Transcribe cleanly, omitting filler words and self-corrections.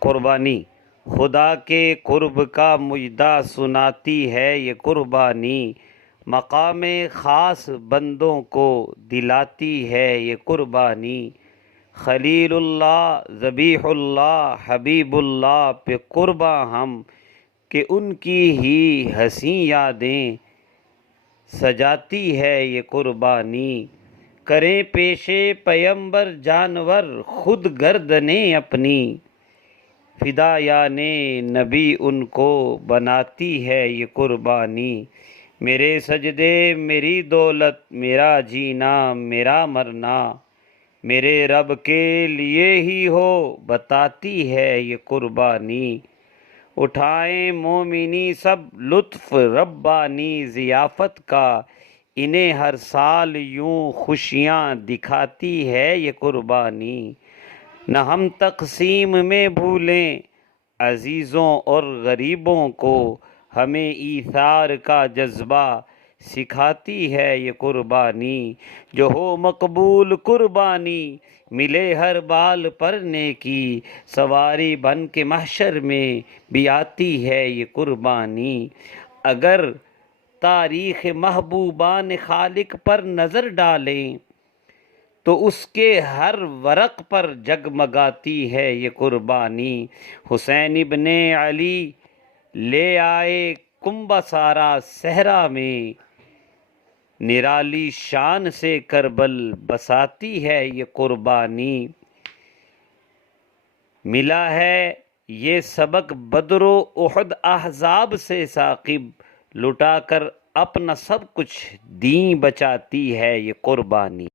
قربانی خدا کے قرب کا مجدہ سناتی ہے یہ قربانی، مقام خاص بندوں کو دلاتی ہے یہ قربانی۔ خلیل اللہ، ذبیح اللہ، حبیب اللہ پہ قرباں ہم، کہ ان کی ہی حسین یادیں سجاتی ہے یہ قربانی۔ کریں پیشے پیمبر جانور خود گردنیں اپنی، فدایان نبی ان کو بناتی ہے یہ قربانی۔ میرے سجدے میری دولت، میرا جینا میرا مرنا، میرے رب کے لیے ہی ہو بتاتی ہے یہ قربانی۔ اٹھائیں مومنی سب لطف ربانی ضیافت کا، انہیں ہر سال یوں خوشیاں دکھاتی ہے یہ قربانی۔ نہ ہم تقسیم میں بھولیں عزیزوں اور غریبوں کو، ہمیں ایثار کا جذبہ سکھاتی ہے یہ قربانی۔ جو ہو مقبول قربانی، ملے ہر بال پر نیکی، سواری بن کے محشر میں بھی آتی ہے یہ قربانی۔ اگر تاریخ محبوبان خالق پر نظر ڈالیں تو اس کے ہر ورق پر جگمگاتی ہے یہ قربانی۔ حسین ابن علی لے آئے کنبہ سارا صحرا میں، نرالی شان سے کربل بساتی ہے یہ قربانی۔ ملا ہے یہ سبق بدر و احد احزاب سے ثاقب، لٹا کر اپنا سب کچھ دین بچاتی ہے یہ قربانی۔